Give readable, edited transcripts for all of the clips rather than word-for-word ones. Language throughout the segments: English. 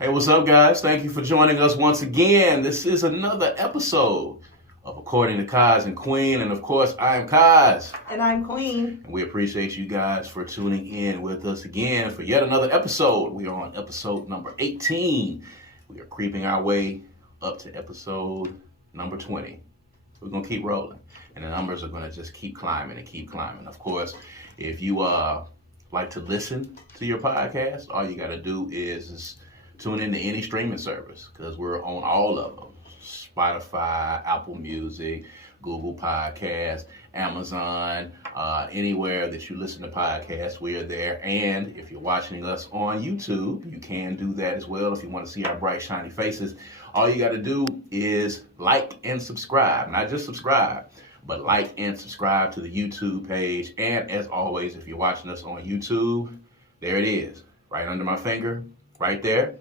Hey, what's up, guys? Thank you for joining us once again. This is another episode of According to Kaz Queen. And of course, I am Kaz. And I'm Queen. And we appreciate you guys for tuning in with us again for yet another episode. We are on episode number 18. We are creeping our way up to episode number 20. We're going to keep rolling. And the numbers are going to just keep climbing and keep climbing. Of course, if you like to listen to your podcast, all you got to do is tune into any streaming service because we're on all of them. Spotify, Apple Music, Google Podcasts, Amazon, anywhere that you listen to podcasts, we are there. And if you're watching us on YouTube, you can do that as well. If you want to see our bright, shiny faces, all you got to do is like and subscribe. Not just subscribe, but like and subscribe to the YouTube page. And as always, if you're watching us on YouTube, there it is, right under my finger, right there.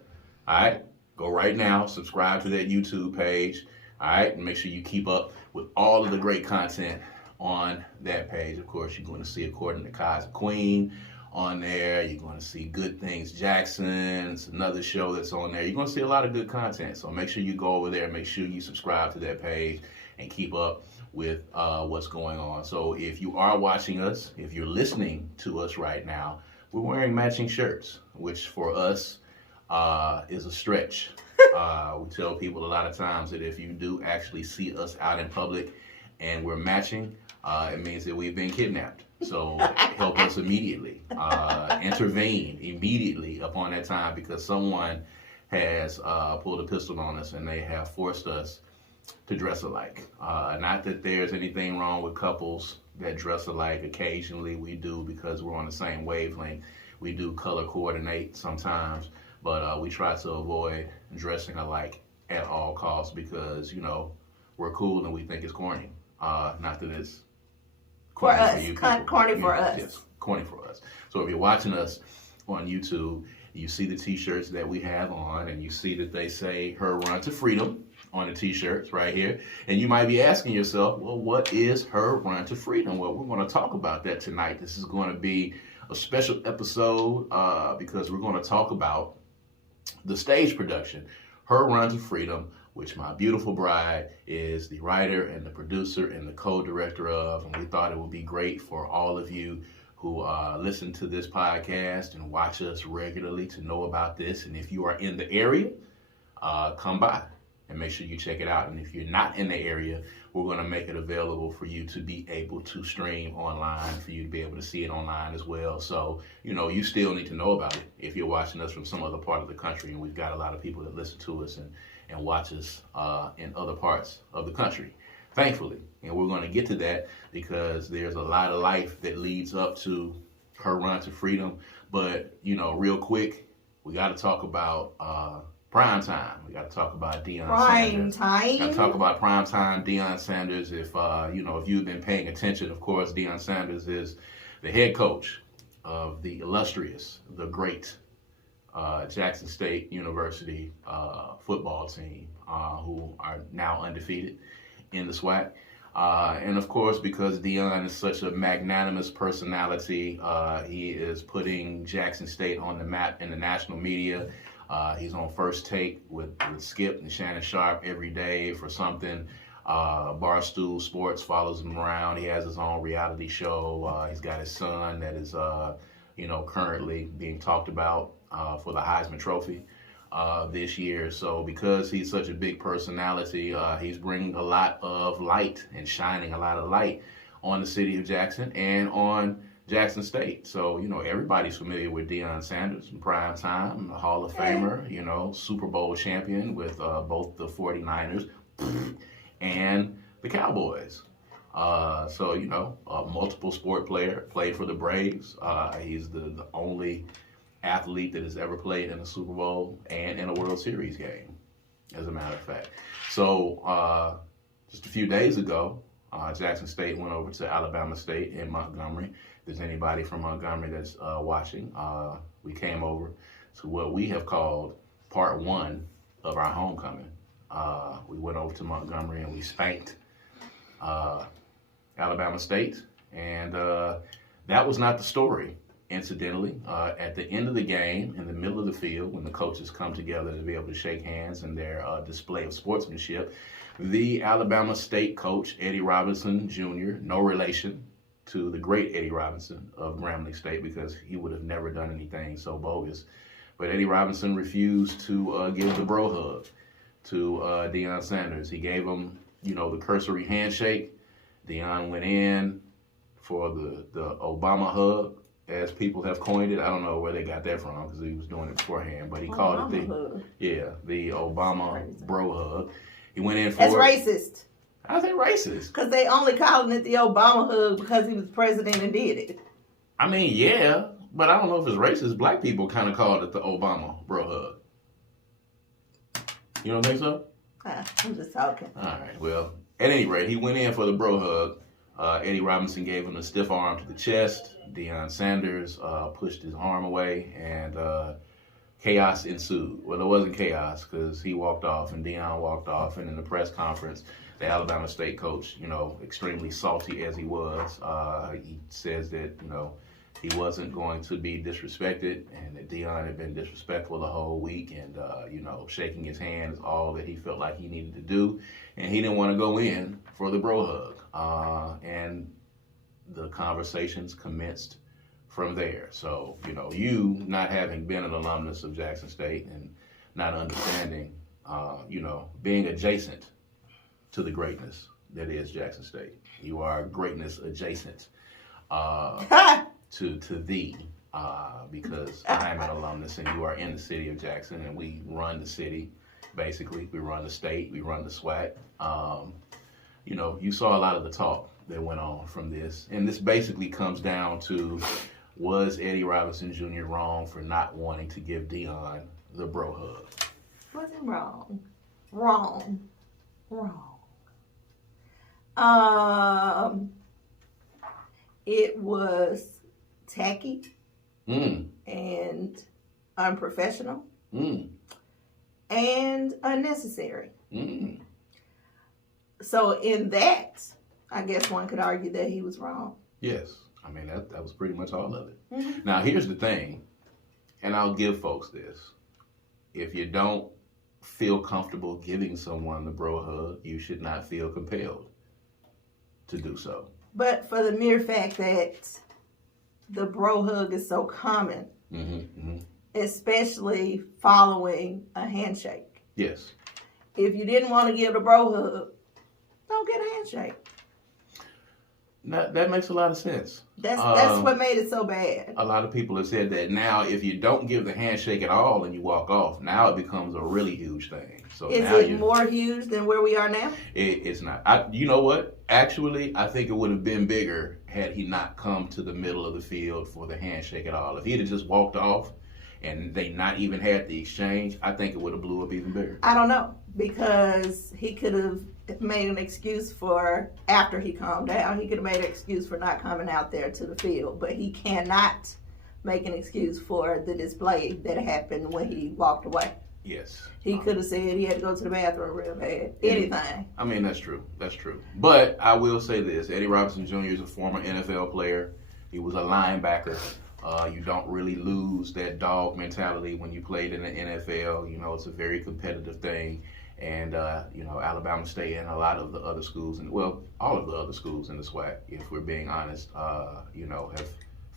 All right, go right now, subscribe to that YouTube page. All right, and make sure you keep up with all of the great content on that page. Of course, you're going to see According to Kaz Queen on there. You're going to see Good Things Jackson. It's another show that's on there. You're going to see a lot of good content. So make sure you go over there. Make sure you subscribe to that page and keep up with what's going on. So if you are watching us, if you're listening to us right now, we're wearing matching shirts, which for us is a stretch. We tell people a lot of times that if you do actually see us out in public and we're matching, it means that we've been kidnapped. So help us immediately. Intervene immediately upon that time because someone has pulled a pistol on us and they have forced us to dress alike. Not that there's anything wrong with couples that dress alike. Occasionally we do because we're on the same wavelength. We do color coordinate sometimes. But we try to avoid dressing alike at all costs because, you know, we're cool and we think it's corny. Not that it's corny for you people. Corny for us. Yes, corny for us. So if you're watching us on YouTube, you see the T-shirts that we have on and you see that they say Her Run to Freedom on the T-shirts right here. And you might be asking yourself, well, what is Her Run to Freedom? Well, we're going to talk about that tonight. This is going to be a special episode because we're going to talk about the stage production, Her Run to Freedom, which my beautiful bride is the writer and the producer and the co-director of. And we thought it would be great for all of you who listen to this podcast and watch us regularly to know about this. And if you are in the area, come by and make sure you check it out. And if you're not in the area, we're going to make it available for you to be able to stream online, for you to be able to see it online as well. So, you know, you still need to know about it if you're watching us from some other part of the country. And we've got a lot of people that listen to us and watch us in other parts of the country, thankfully. And we're going to get to that because there's a lot of life that leads up to Her Run to Freedom. But, you know, real quick, we got to talk about prime time. We got to talk about Deion Sanders. Prime Got to talk about prime time Deion Sanders. If if you've been paying attention, of course, Deion Sanders is the head coach of the illustrious, the great Jackson State University football team, who are now undefeated in the SWAC. And of course, because Deion is such a magnanimous personality, he is putting Jackson State on the map in the national media. He's on First Take with Skip and Shannon Sharp every day for something. Barstool Sports follows him around. He has his own reality show. He's got his son that is, currently being talked about for the Heisman Trophy this year. So because he's such a big personality, he's bringing a lot of light and shining a lot of light on the city of Jackson and on Jackson State. So, you know, everybody's familiar with Deion Sanders in prime time, a Hall of Famer, you know, Super Bowl champion with both the 49ers and the Cowboys. So, you know, a multiple sport player, played for the Braves. He's the only athlete that has ever played in a Super Bowl and in a World Series game, as a matter of fact. So, just a few days ago, Jackson State went over to Alabama State in Montgomery. If there's anybody from Montgomery that's watching, we came over to what we have called part one of our homecoming. We went over to Montgomery and we spanked Alabama State, and that was not the story Incidentally, at the end of the game, in the middle of the field, when the coaches come together to be able to shake hands in their display of sportsmanship, the Alabama State coach, Eddie Robinson Jr., no relation to the great Eddie Robinson of Grambling State, because he would have never done anything so bogus. But Eddie Robinson refused to give the bro hug to Deion Sanders. He gave him, the cursory handshake. Deion went in for the Obama hug, as people have coined it. I don't know where they got that from, because he was doing it beforehand, but he called it the Obama bro hug. He went in for That's racist. How's that racist? Because they only calling it the Obama hug because he was president and did it. I mean, yeah, but I don't know if it's racist. Black people kind of called it the Obama bro hug. You don't think so? I'm just talking. All right, well, at any rate, he went in for the bro hug. Eddie Robinson gave him a stiff arm to the chest. Deion Sanders pushed his arm away, and chaos ensued. Well, it wasn't chaos, because he walked off and Deion walked off, and in the press conference, the Alabama State coach, extremely salty as he was, he says that, he wasn't going to be disrespected, and that Deion had been disrespectful the whole week, and, shaking his hand is all that he felt like he needed to do, and he didn't want to go in for the bro hug. And the conversations commenced from there. So, you not having been an alumnus of Jackson State and not understanding, being adjacent to the greatness that is Jackson State. You are greatness adjacent to thee, because I'm an alumnus and you are in the city of Jackson, and we run the city, basically. We run the state, we run the SWAC. You saw a lot of the talk that went on from this, and this basically comes down to, was Eddie Robinson Jr. wrong for not wanting to give Deion the bro hug? Wasn't wrong. Wrong. It was tacky and unprofessional and unnecessary. So in that, I guess one could argue that he was wrong. Yes. I mean, that was pretty much all of it. Now, here's the thing, and I'll give folks this. If you don't feel comfortable giving someone the bro hug, you should not feel compelled to do so. But for the mere fact that the bro hug is so common, especially following a handshake. Yes. If you didn't want to give the bro hug, don't get a handshake. That makes a lot of sense. That's what made it so bad. A lot of people have said that now if you don't give the handshake at all and you walk off, now it becomes a really huge thing. So is it more huge than where we are now? It's not. You know what? Actually, I think it would have been bigger had he not come to the middle of the field for the handshake at all. If he had just walked off and they not even had the exchange, I think it would have blew up even bigger. I don't know, because he could have made an excuse for, after he calmed down, he could have made an excuse for not coming out there to the field, but he cannot make an excuse for the display that happened when he walked away. Yes. He could have said he had to go to the bathroom real bad. Anything. I mean, that's true. That's true. But I will say this. Eddie Robinson Jr. is a former NFL player. He was a linebacker. You don't really lose that dog mentality when you played in the NFL. It's a very competitive thing. And, Alabama State and a lot of the other schools, and well, all of the other schools in the SWAC, if we're being honest, have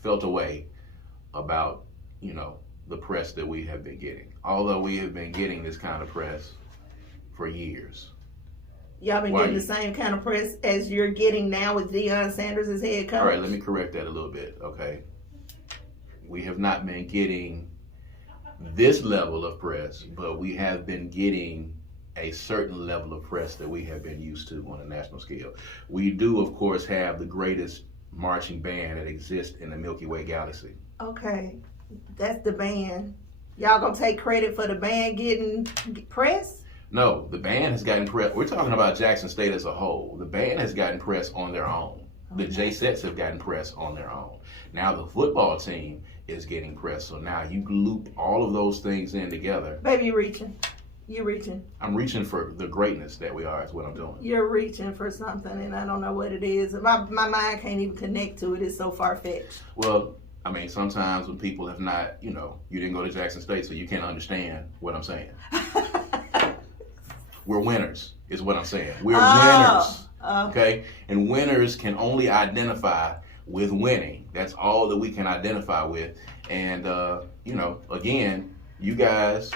felt a way about, the press that we have been getting. Although we have been getting this kind of press for years. Y'all been getting the same kind of press as you're getting now with Deion Sanders as head coach? All right, let me correct that a little bit, okay? We have not been getting this level of press, but we have been getting a certain level of press that we have been used to on a national scale. We do, of course, have the greatest marching band that exists in the Milky Way galaxy. Okay, that's the band. Y'all gonna take credit for the band getting press? No, the band has gotten press. We're talking about Jackson State as a whole. The band has gotten press on their own. The J-Sets have gotten press on their own. Now the football team is getting press. So now you loop all of those things in together. Baby, you're reaching. You're reaching. I'm reaching for the greatness that we are is what I'm doing. You're reaching for something, and I don't know what it is. My mind can't even connect to it. It's so far-fetched. Well, I mean, sometimes when people have not, you didn't go to Jackson State, so you can't understand what I'm saying. We're winners, is what I'm saying. We're winners, okay? And winners can only identify with winning. That's all that we can identify with. And, again, you guys,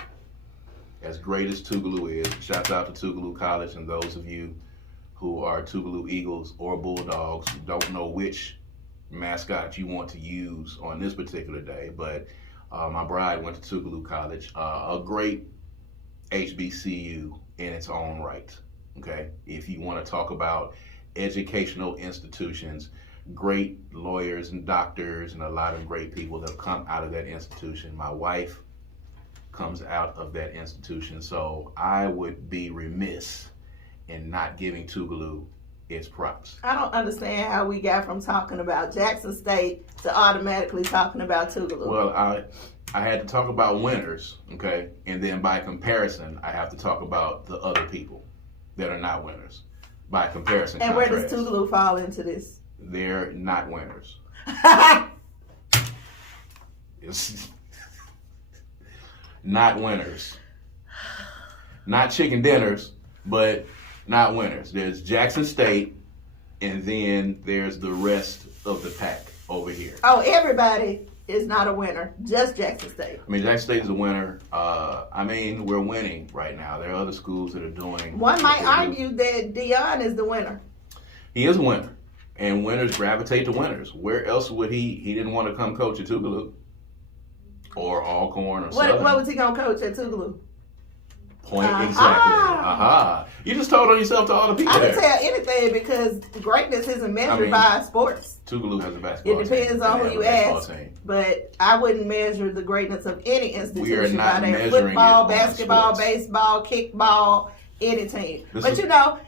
as great as Tougaloo is, shouts out to Tougaloo College, and those of you who are Tougaloo Eagles or Bulldogs who don't know which mascot you want to use on this particular day, but my bride went to Tougaloo College, a great HBCU in its own right, okay? If you want to talk about educational institutions, great lawyers and doctors and a lot of great people that have come out of that institution. My wife comes out of that institution, so I would be remiss in not giving Tougaloo its props. I don't understand how we got from talking about Jackson State to automatically talking about Tougaloo. Well, I had to talk about winners, okay? And then by comparison, I have to talk about the other people that are not winners. By comparison, and where does Tougaloo fall into this? They're not winners. It's not winners. Not chicken dinners, but not winners. There's Jackson State, and then there's the rest of the pack over here. Oh, everybody is not a winner, just Jackson State. I mean, Jackson State is a winner. We're winning right now. There are other schools that are doing. One might argue that Deion is the winner. He is a winner, and winners gravitate to winners. Where else would he didn't want to come coach at Tougaloo or Alcorn or Southern. What was he going to coach at Tougaloo? Point exactly. You just told on yourself to all the people I there. can tell anything because greatness isn't measured by sports. Tougaloo has a basketball team. It depends on who you ask. But I wouldn't measure the greatness of any institution by their football, basketball, baseball, kickball, any team. But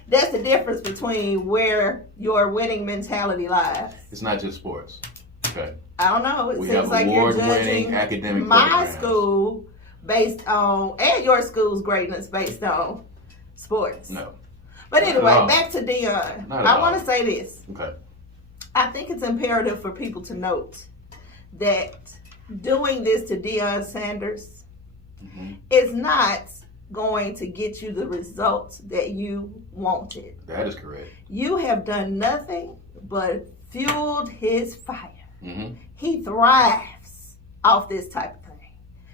that's the difference between where your winning mentality lies. It's not just sports. Okay. I don't know. It seems like you're judging academic my programs. school based on, and your school's greatness based on sports. No. But anyway, back to Deion. I want to say this. Okay. I think it's imperative for people to note that doing this to Deion Sanders is not going to get you the results that you wanted. That is correct. You have done nothing but fueled his fire. Mm-hmm. He thrives off this type of thing.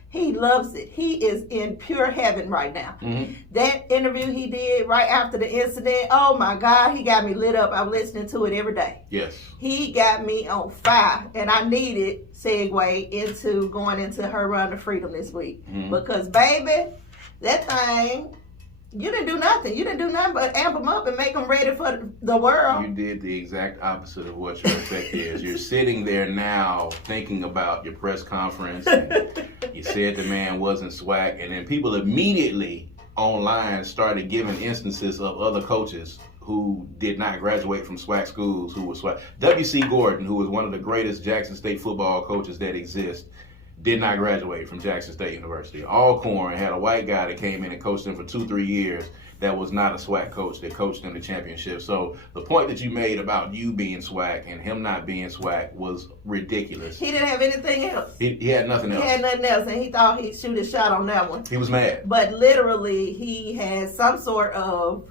He loves it. He is in pure heaven right now. Mm-hmm. That interview he did right after the incident, oh my God, he got me lit up. I'm listening to it every day. Yes. He got me on fire, and I needed segue into going into her run to freedom this week. Because, baby, that thing, you didn't do nothing. You didn't do nothing but amp them up and make them ready for the world. You did the exact opposite of what your effect is. You're sitting there now thinking about your press conference, and you said the man wasn't SWAC, and then people immediately online started giving instances of other coaches who did not graduate from SWAC schools who were SWAC. W.C. Gordon, who was one of the greatest Jackson State football coaches that exist, did not graduate from Jackson State University. Alcorn had a white guy that came in and coached him for 2-3 years that was not a SWAC coach that coached in the championship. So the point that you made about you being SWAC and him not being SWAC was ridiculous. He didn't have anything else. He had nothing else. He had nothing else, and he thought he'd shoot his shot on that one. He was mad. But literally, he has some sort of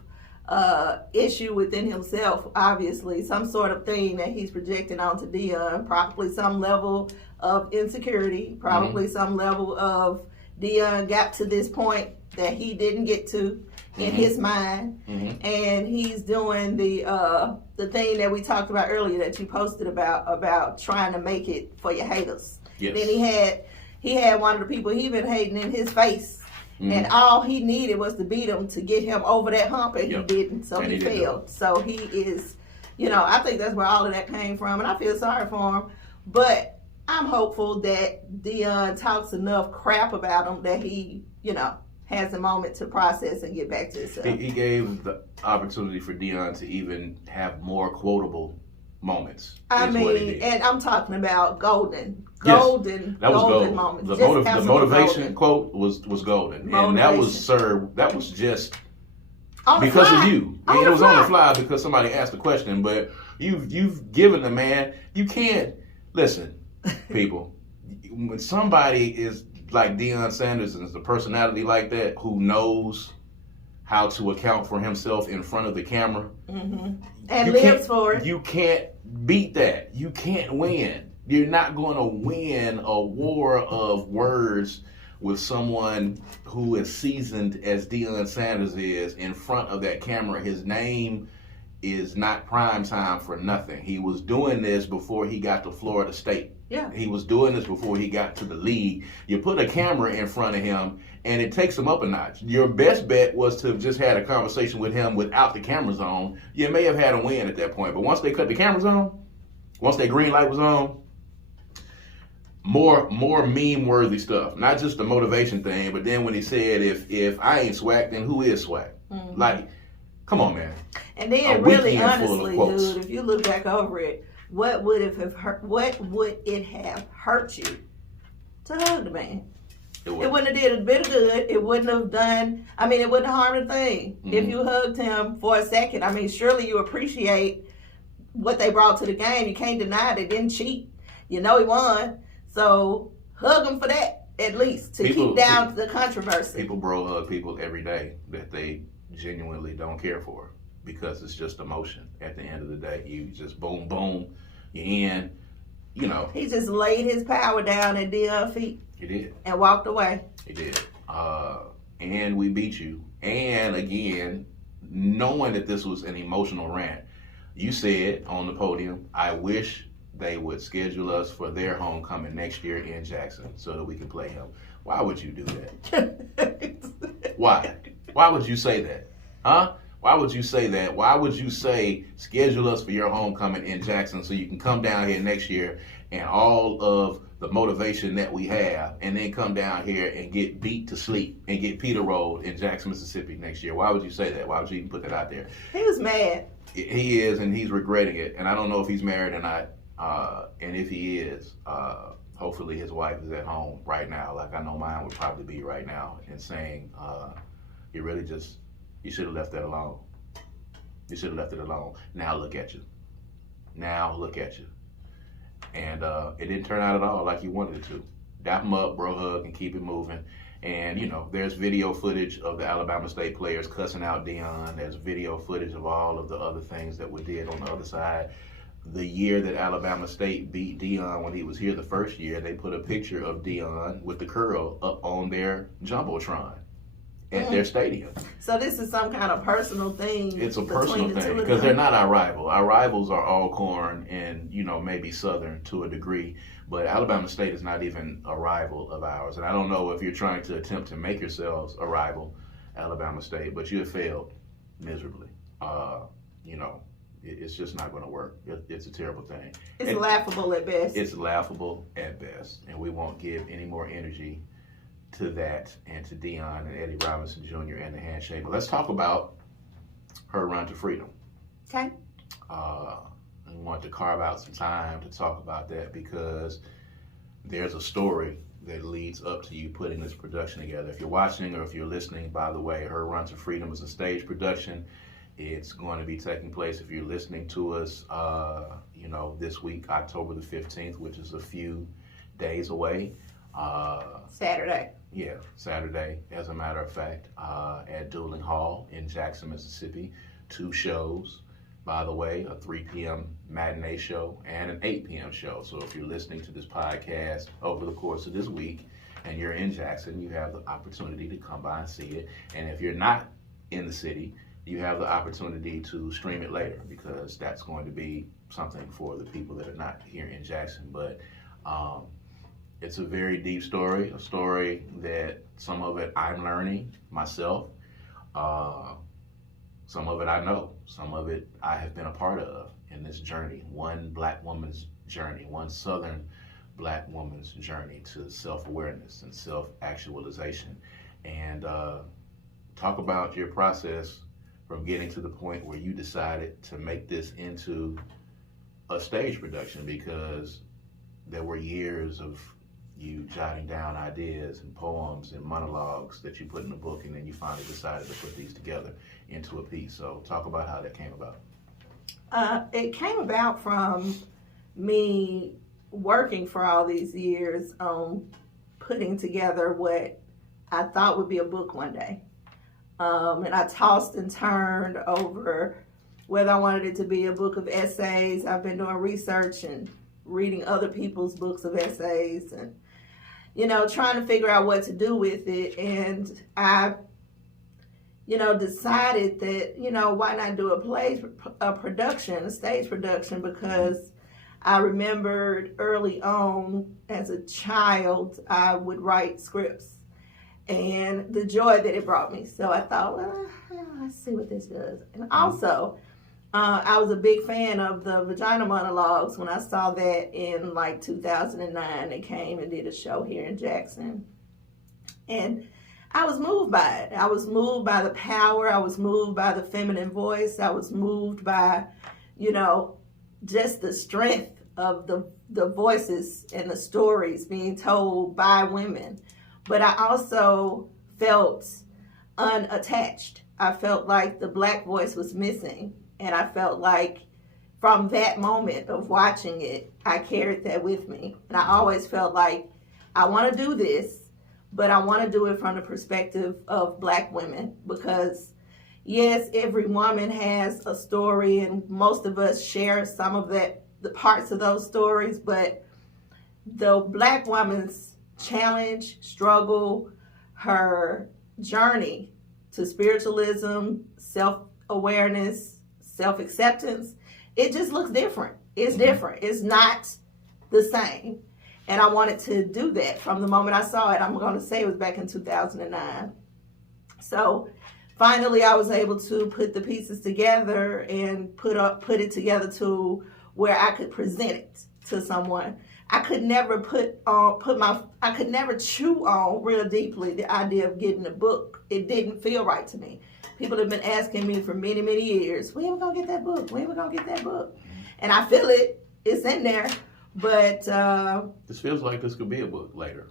issue within himself, obviously, some sort of thing that he's projecting onto Deion, probably some level of insecurity, probably some level of Deion got to this point that he didn't get to in his mind, and he's doing the thing that we talked about earlier that you posted about trying to make it for your haters. Yes. Then he had one of the people he been hating in his face. And all he needed was to beat him to get him over that hump, and he didn't, so he failed. So he is, I think that's where all of that came from, and I feel sorry for him. But I'm hopeful that Deion talks enough crap about him that he, has a moment to process and get back to himself. He gave the opportunity for Deion to even have more quotable moments. And I'm talking about golden golden moments. The motivation quote was golden, and that was just because of you. It was on the fly because somebody asked a question. But you've given the man. You can't listen. people. When somebody is like Deion Sanders and is a personality like that who knows how to account for himself in front of the camera, and lives for it, you can't beat that. You can't win. You're not going to win a war of words with someone who is seasoned as Deion Sanders is in front of that camera. His name is not prime time for nothing. He was doing this before he got to Florida State. Yeah. He was doing this before he got to the league. You put a camera in front of him and it takes him up a notch. Your best bet was to have just had a conversation with him without the cameras on. You may have had a win at that point, but once they cut the cameras on, once that green light was on, more meme-worthy stuff. Not just the motivation thing, but then when he said, if I ain't swag, then who is swag? Like, come on, man. And then, really, honestly, dude, if you look back over it, what would it have hurt you to hug the man? It wouldn't have did a bit of good. It wouldn't have done. I mean, it wouldn't have harmed a thing if you hugged him for a second. I mean, surely you appreciate what they brought to the game. You can't deny they didn't cheat. You know he won, so hug him for that at least to keep down the controversy. People bro hug people every day that they genuinely don't care for, because it's just emotion. At the end of the day, you just boom, boom, you're in, you know. He just laid his power down at Deion's feet. He did. And walked away. He did. And we beat you. And again, knowing that this was an emotional rant, you said on the podium, I wish they would schedule us for their homecoming next year in Jackson so that we can play him. Why would you do that? Why? Why would you say that? Huh? Why would you say that? Why would you say schedule us for your homecoming in Jackson so you can come down here next year and all of the motivation that we have, and then come down here and get beat to sleep and get Peter rolled in Jackson, Mississippi next year? Why would you say that? Why would you even put that out there? He was mad. He is, and he's regretting it. And I don't know if he's married or not. And if he is, hopefully his wife is at home right now, like I know mine would probably be right now, and saying, you should have left that alone. You should have left it alone. Now look at you. Now look at you. And it didn't turn out at all like you wanted it to. Dap him up, bro hug, and keep it moving. And, you know, there's video footage of the Alabama State players cussing out Deion. There's video footage of all of the other things that we did on the other side. The year that Alabama State beat Deion when he was here the first year, they put a picture of Deion with the curl up on their Jumbotron at their stadium. So this is some kind of personal thing. It's a personal thing, because they're not our rival. Our rivals are Alcorn and, you know, maybe Southern to a degree, but Alabama State is not even a rival of ours. And I don't know if you're trying to attempt to make yourselves a rival, Alabama State, but you have failed miserably. You know, it's just not going to work. It's a terrible thing. It's laughable at best. It's laughable at best, and we won't give any more energy to that and to Deion and Eddie Robinson Jr. and the handshake. But let's talk about her run to freedom. Okay. I want to carve out some time to talk about that, because there's a story that leads up to you putting this production together. If you're watching or if you're listening, by the way, her run to freedom is a stage production. It's going to be taking place, if you're listening to us, you know, this week, October the 15th, which is a few days away. Saturday. Yeah, Saturday, as a matter of fact, at Dueling Hall in Jackson, Mississippi. 2 shows, by the way, a 3 p.m. matinee show and an 8 p.m. show. So if you're listening to this podcast over the course of this week and you're in Jackson, you have the opportunity to come by and see it. And if you're not in the city, you have the opportunity to stream it later, because that's going to be something for the people that are not here in Jackson. But it's a very deep story, a story that some of it I'm learning myself. Some of it I know. Some of it I have been a part of in this journey. One black woman's journey, one Southern black woman's journey to self-awareness and self-actualization. And talk about your process from getting to the point where you decided to make this into a stage production, because there were years of you jotting down ideas and poems and monologues that you put in a book, and then you finally decided to put these together into a piece. So talk about how that came about. It came about from me working for all these years on putting together what I thought would be a book one day. And I tossed and turned over whether I wanted it to be a book of essays. I've been doing research and reading other people's books of essays and, trying to figure out what to do with it. And I, decided that, why not do a stage production, because I remembered early on as a child, I would write scripts and the joy that it brought me. So I thought, well, let's see what this does. And also, I was a big fan of the Vagina Monologues when I saw that in like 2009. They came and did a show here in Jackson. And I was moved by it. I was moved by the power. I was moved by the feminine voice. I was moved by, just the strength of the voices and the stories being told by women. But I also felt unattached. I felt like the Black voice was missing. And I felt like from that moment of watching it, I carried that with me. And I always felt like I want to do this, but I want to do it from the perspective of Black women, because yes, every woman has a story and most of us share some of the parts of those stories, but the Black woman's challenge, struggle, her journey to spiritualism, self-awareness, self-acceptance, it just looks different. It's different. It's not the same. And I wanted to do that from the moment I saw it. I'm going to say it was back in 2009. So finally I was able to put the pieces together and put it together to where I could present it to someone. I could never I could never chew on real deeply the idea of getting a book. It didn't feel right to me. People have been asking me for many, many years, when are we going to get that book? When are we going to get that book? And I feel it. It's in there. But this feels like this could be a book later.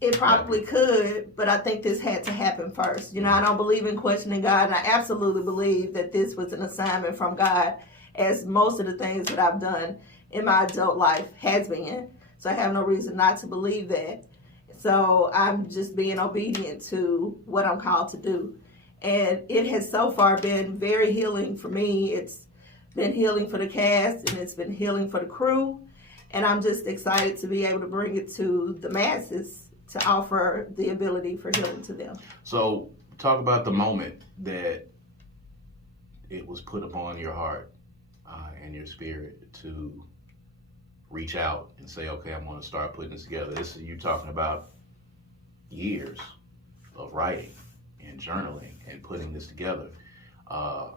It probably could, but I think this had to happen first. I don't believe in questioning God, and I absolutely believe that this was an assignment from God, as most of the things that I've done in my adult life has been. So I have no reason not to believe that. So I'm just being obedient to what I'm called to do. And it has so far been very healing for me. It's been healing for the cast, and it's been healing for the crew. And I'm just excited to be able to bring it to the masses to offer the ability for healing to them. So talk about the moment that it was put upon your heart and your spirit to reach out and say, okay, I'm going to start putting this together. You're talking about years of writing and journaling and putting this together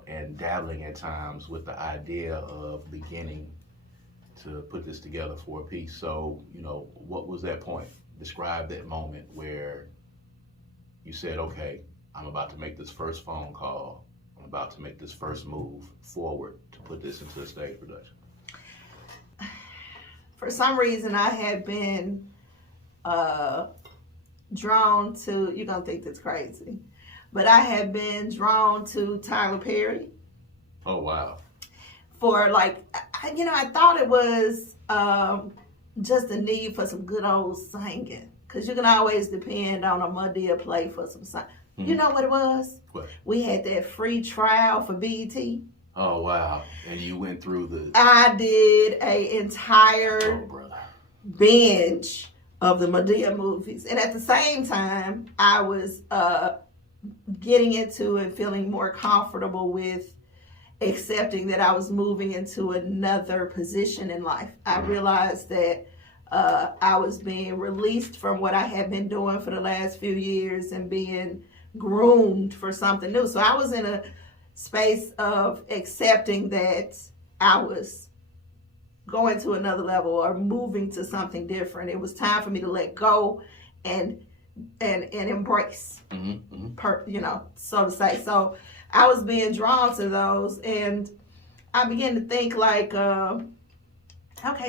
and dabbling at times with the idea of beginning to put this together for a piece. So, what was that point? Describe that moment where you said, okay, I'm about to make this first phone call. I'm about to make this first move forward to put this into a stage production. For some reason, I had been drawn to, you're going to think that's crazy, but I had been drawn to Tyler Perry. Oh, wow. For I thought it was just a need for some good old singing, because you can always depend on a Madea play for some singing. Mm-hmm. You know what it was? What? We had that free trial for BET. Oh, wow. And you went through I did a entire binge of the Madea movies. And at the same time, I was getting into and feeling more comfortable with accepting that I was moving into another position in life. I realized that I was being released from what I had been doing for the last few years and being groomed for something new. So I was in a space of accepting that I was going to another level or moving to something different. It was time for me to let go and embrace, so to say. So I was being drawn to those, and I began to think okay,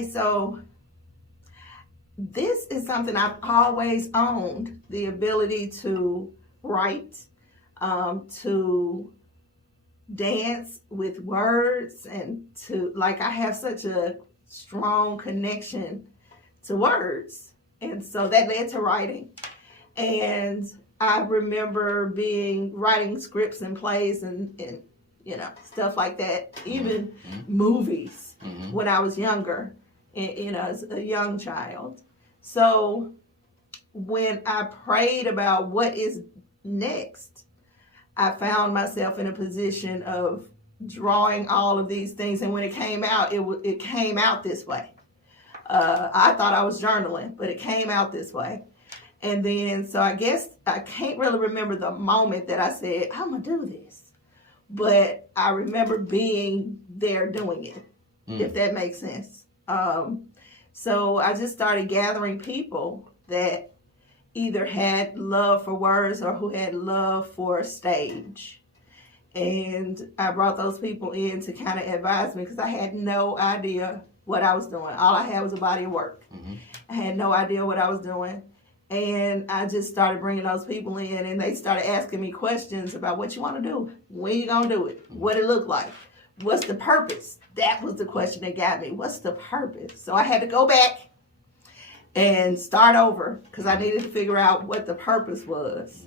so this is something I've always owned, the ability to write, to dance with words, and to, I have such a strong connection to words. And so that led to writing. And I remember writing scripts and plays and stuff like that, even movies when I was younger, as a young child. So when I prayed about what is next, I found myself in a position of drawing all of these things. And when it came out, it came out this way. I thought I was journaling, but it came out this way. And then, so I guess I can't really remember the moment that I said, I'm going to do this. But I remember being there doing it, if that makes sense. So I just started gathering people that either had love for words or who had love for stage. And I brought those people in to kind of advise me because I had no idea what I was doing. All I had was a body of work. I had no idea what I was doing. And I just started bringing those people in, and they started asking me questions about what you want to do, when you going to do it, what it look like, what's the purpose. That was the question that got me. What's the purpose? So I had to go back and start over because I needed to figure out what the purpose was.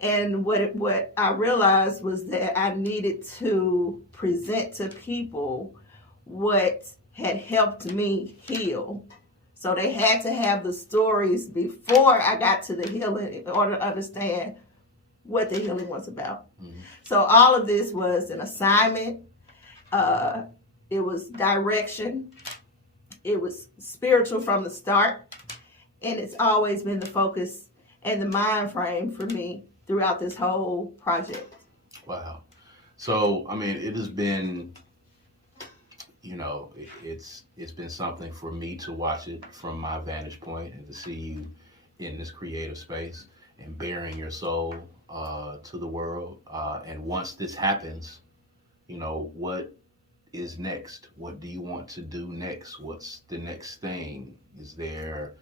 And what I realized was that I needed to present to people what had helped me heal. So they had to have the stories before I got to the healing in order to understand what the healing was about. So all of this was an assignment. It was direction. It was spiritual from the start. And it's always been the focus and the mind frame for me throughout this whole project. Wow. So, I mean, it has been, it's been something for me to watch it from my vantage point and to see you in this creative space and bearing your soul to the world. And once this happens, what is next? What do you want to do next? What's the next thing? Is there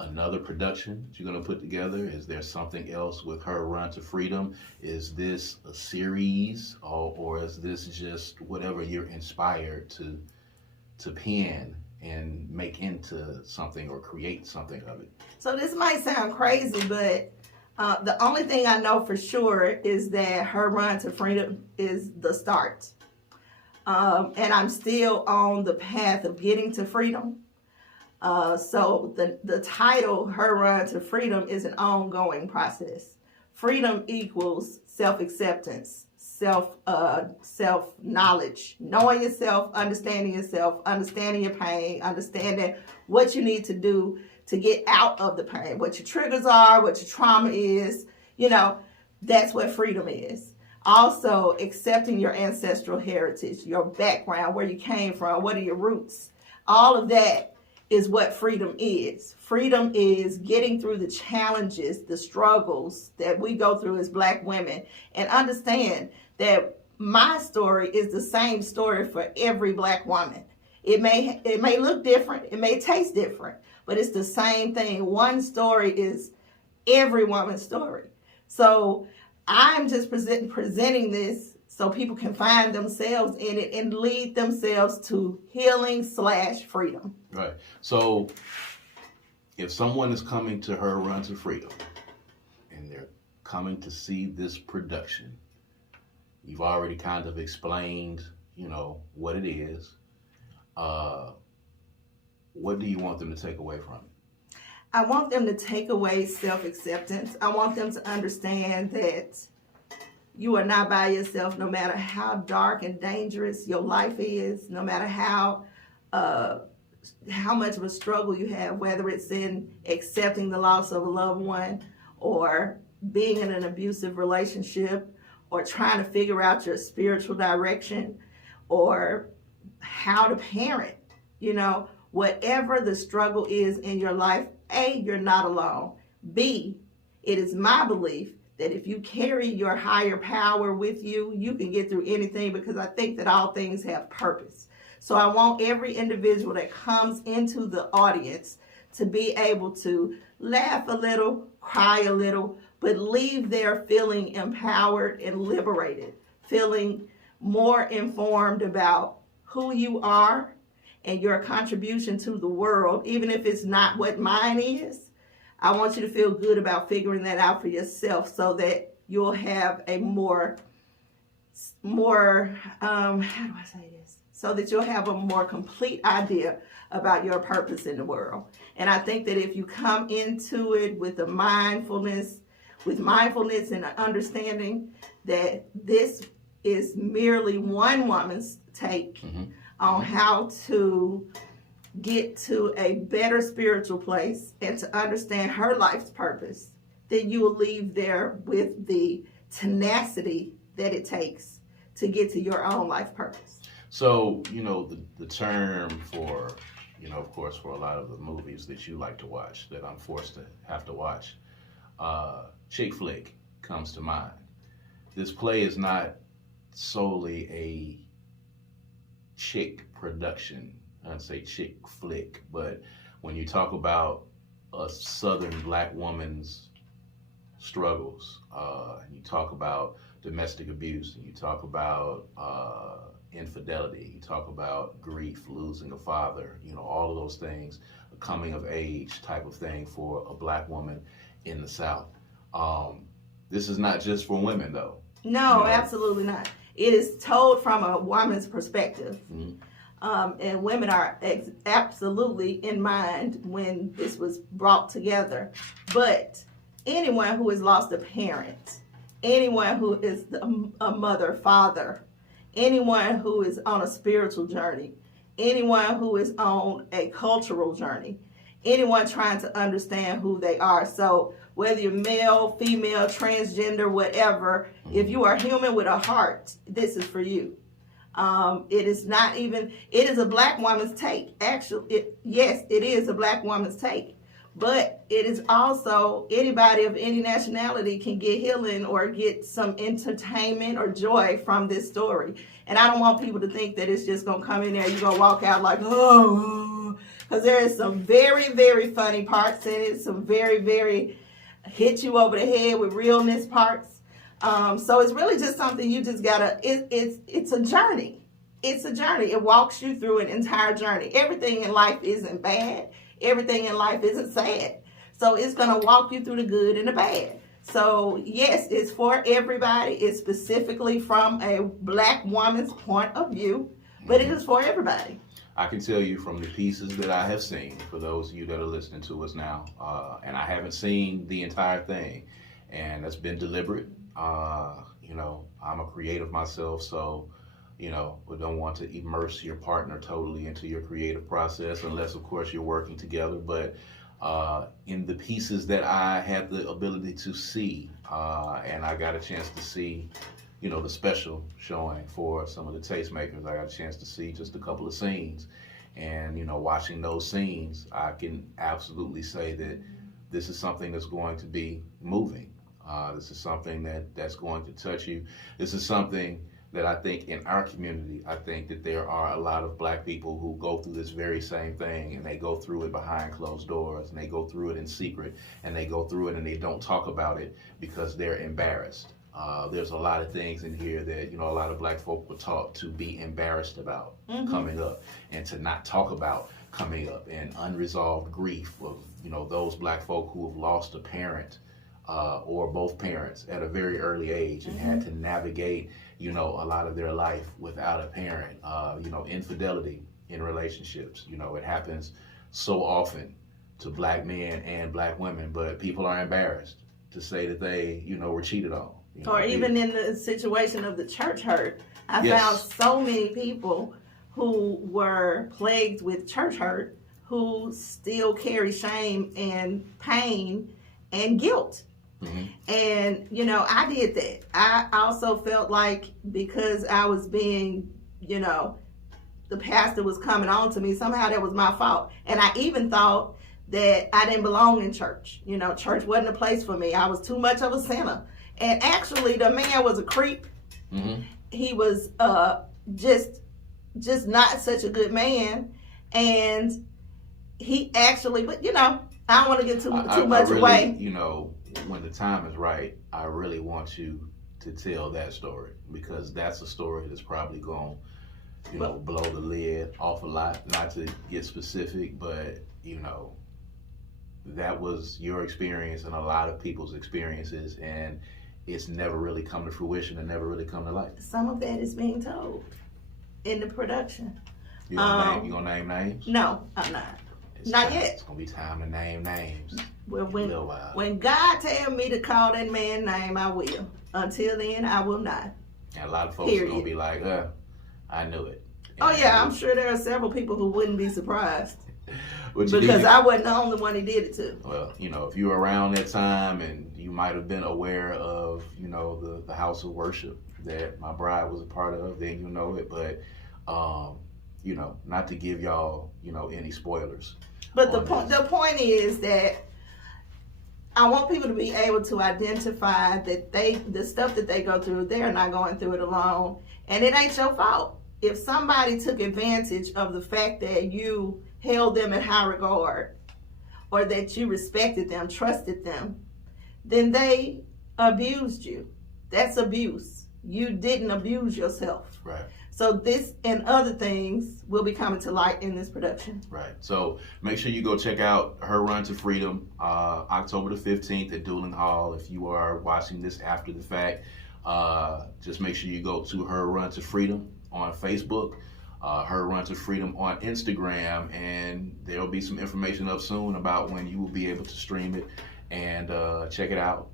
another production that you're going to put together? Is there something else with Her Run to Freedom? Is this a series or is this just whatever you're inspired to pen and make into something or create something of it? So this might sound crazy, but the only thing I know for sure is that Her Run to Freedom is the start. And I'm still on the path of getting to freedom. So the title, Her Run to Freedom, is an ongoing process. Freedom equals self-acceptance, self-knowledge, knowing yourself, understanding your pain, understanding what you need to do to get out of the pain, what your triggers are, what your trauma is. That's what freedom is. Also, accepting your ancestral heritage, your background, where you came from, what are your roots. All of that is what freedom is. Freedom is getting through the challenges, the struggles that we go through as Black women, and understand that my story is the same story for every Black woman. It may look different, it may taste different, but it's the same thing. One story is every woman's story. So I'm just presenting this so people can find themselves in it and lead themselves to healing/freedom. Right. So if someone is coming to Her Run to Freedom and they're coming to see this production, you've already kind of explained, what it is. What do you want them to take away from it? I want them to take away self-acceptance. I want them to understand that you are not by yourself, no matter how dark and dangerous your life is, no matter how much of a struggle you have, whether it's in accepting the loss of a loved one or being in an abusive relationship or trying to figure out your spiritual direction or how to parent. Whatever the struggle is in your life, A, you're not alone. B, it is my belief that if you carry your higher power with you, you can get through anything, because I think that all things have purpose. So I want every individual that comes into the audience to be able to laugh a little, cry a little, but leave there feeling empowered and liberated, feeling more informed about who you are and your contribution to the world, even if it's not what mine is, I want you to feel good about figuring that out for yourself so that you'll have a more, how do I say this? So that you'll have a more complete idea about your purpose in the world. And I think that if you come into it with a mindfulness and an understanding that this is merely one woman's take on how to get to a better spiritual place and to understand her life's purpose, then you will leave there with the tenacity that it takes to get to your own life purpose. So, the term for, of course, for a lot of the movies that you like to watch, that I'm forced to have to watch, chick flick comes to mind. This play is not solely a chick production. I'd say chick flick, but when you talk about a Southern black woman's struggles, and you talk about domestic abuse, and you talk about infidelity, you talk about grief, losing a father, all of those things, a coming of age type of thing for a black woman in the South. This is not just for women, though. No, absolutely not. It is told from a woman's perspective. And women are absolutely in mind when this was brought together. But anyone who has lost a parent, anyone who is a mother, father, anyone who is on a spiritual journey, anyone who is on a cultural journey, anyone trying to understand who they are. So whether you're male, female, transgender, whatever, if you are human with a heart, this is for you. It is a black woman's take. Actually, yes, it is a black woman's take. But it is also anybody of any nationality can get healing or get some entertainment or joy from this story. And I don't want people to think that it's just going to come in there, you're going to walk out like, oh, because there is some very, very funny parts in it, some very, very hit you over the head with realness parts. So it's really just something you just gotta, it's a journey. It's a journey. It walks you through an entire journey. Everything in life isn't bad. Everything in life isn't sad. So it's gonna walk you through the good and the bad. So yes, it's for everybody. It's specifically from a black woman's point of view, but it is for everybody. I can tell you from the pieces that I have seen, for those of you that are listening to us now, and I haven't seen the entire thing, and that's been deliberate. I'm a creative myself, so, we don't want to immerse your partner totally into your creative process unless, of course, you're working together. But in the pieces that I had the ability to see, and I got a chance to see, the special showing for some of the tastemakers, I got a chance to see just a couple of scenes. And, watching those scenes, I can absolutely say that this is something that's going to be moving. This is something that's going to touch you. This is something that I think in our community, I think that there are a lot of black people who go through this very same thing, and they go through it behind closed doors, and they go through it in secret, and they go through it and they don't talk about it because they're embarrassed. There's a lot of things in here that, a lot of black folk were taught to be embarrassed about coming up, and to not talk about coming up, and unresolved grief of, those black folk who have lost a parent or both parents at a very early age and had to navigate, a lot of their life without a parent. Infidelity in relationships, it happens so often to black men and black women, but people are embarrassed to say that they, were cheated on. Or even in the situation of the church hurt, I found so many people who were plagued with church hurt who still carry shame and pain and guilt. And, I did that. I also felt like because I was being, the pastor was coming on to me, somehow that was my fault. And I even thought that I didn't belong in church. Church wasn't a place for me. I was too much of a sinner. And actually, the man was a creep. He was just not such a good man. And he actually, but, I don't want to get too much away. When the time is right, I really want you to tell that story, because that's a story that's probably going blow the lid off a lot. Not to get specific, but that was your experience and a lot of people's experiences, and it's never really come to fruition and never really come to light. Some of that is being told in the production. You gonna name names? No, I'm not. Not yet. It's gonna be time to name names. Well, when God tells me to call that man's name, I will. Until then, I will not. And a lot of folks are gonna be like, I knew it. Oh yeah, I'm sure there are several people who wouldn't be surprised. Because I wasn't the only one he did it to. Well, if you were around that time and you might have been aware of, the house of worship that my bride was a part of, then you know it. But, not to give y'all, any spoilers. But the point is that I want people to be able to identify that the stuff that they go through, they're not going through it alone. And it ain't your fault. If somebody took advantage of the fact that you held them in high regard, or that you respected them, trusted them, then they abused you. That's abuse. You didn't abuse yourself. Right. So this and other things will be coming to light in this production. Right. So make sure you go check out Her Run to Freedom, October the 15th at Doolin Hall. If you are watching this after the fact, just make sure you go to Her Run to Freedom on Facebook. Her Run to Freedom on Instagram, and there'll be some information up soon about when you will be able to stream it and check it out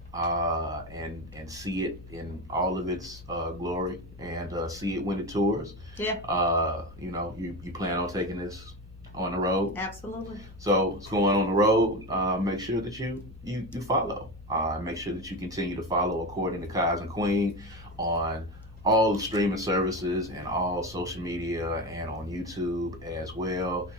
and see it in all of its glory and see it when it tours. Yeah. You plan on taking this on the road? Absolutely. So it's going on the road. Make sure that you follow. Make sure that you continue to follow According to Kaz Queen on all the streaming services and all social media and on YouTube as well.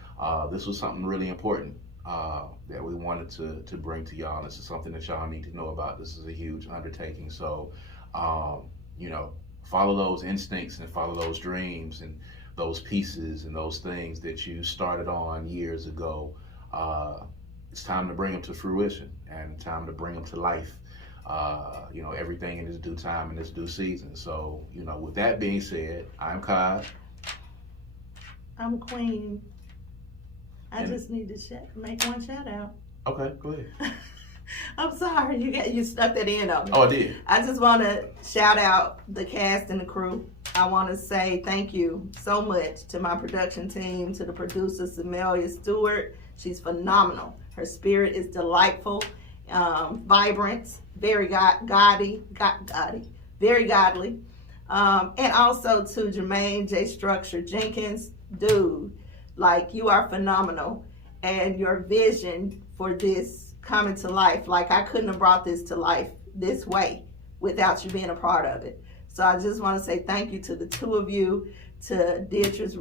This was something really important that we wanted to bring to y'all. This is something that y'all need to know about. This is a huge undertaking. So, follow those instincts and follow those dreams and those pieces and those things that you started on years ago. It's time to bring them to fruition and time to bring them to life. Everything in its due time and its due season. So, with that being said, I'm Kaz. I'm Queen. I just need to make one shout out. Okay, go ahead. I'm sorry, you stuck that in on me. Oh, I did. I just want to shout out the cast and the crew. I want to say thank you so much to my production team, to the producer, Samelia Stewart. She's phenomenal. Her spirit is delightful, vibrant, very godly, very godly. And also to Jermaine J. Structure Jenkins, dude, you are phenomenal. And your vision for this coming to life, I couldn't have brought this to life this way without you being a part of it. So I just want to say thank you to the two of you, to Deatrice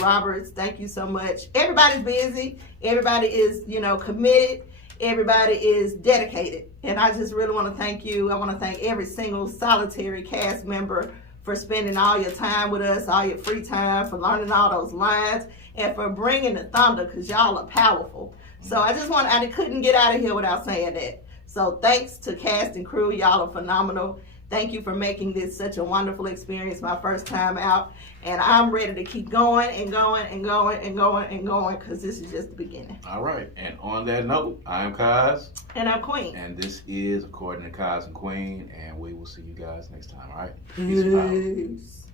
Roberts. Thank you so much. Everybody's busy. Everybody is, committed. Everybody is dedicated. And I just really want to thank you. I want to thank every single solitary cast member for spending all your time with us, all your free time, for learning all those lines, and for bringing the thunder, because y'all are powerful. So I couldn't get out of here without saying that. So thanks to cast and crew. Y'all are phenomenal. Thank you for making this such a wonderful experience, my first time out. And I'm ready to keep going and going and going and going and going, because this is just the beginning. All right. And on that note, I am Kaz. And I'm Queen. And this is According to Kaz and Queen. And we will see you guys next time. All right. Peace.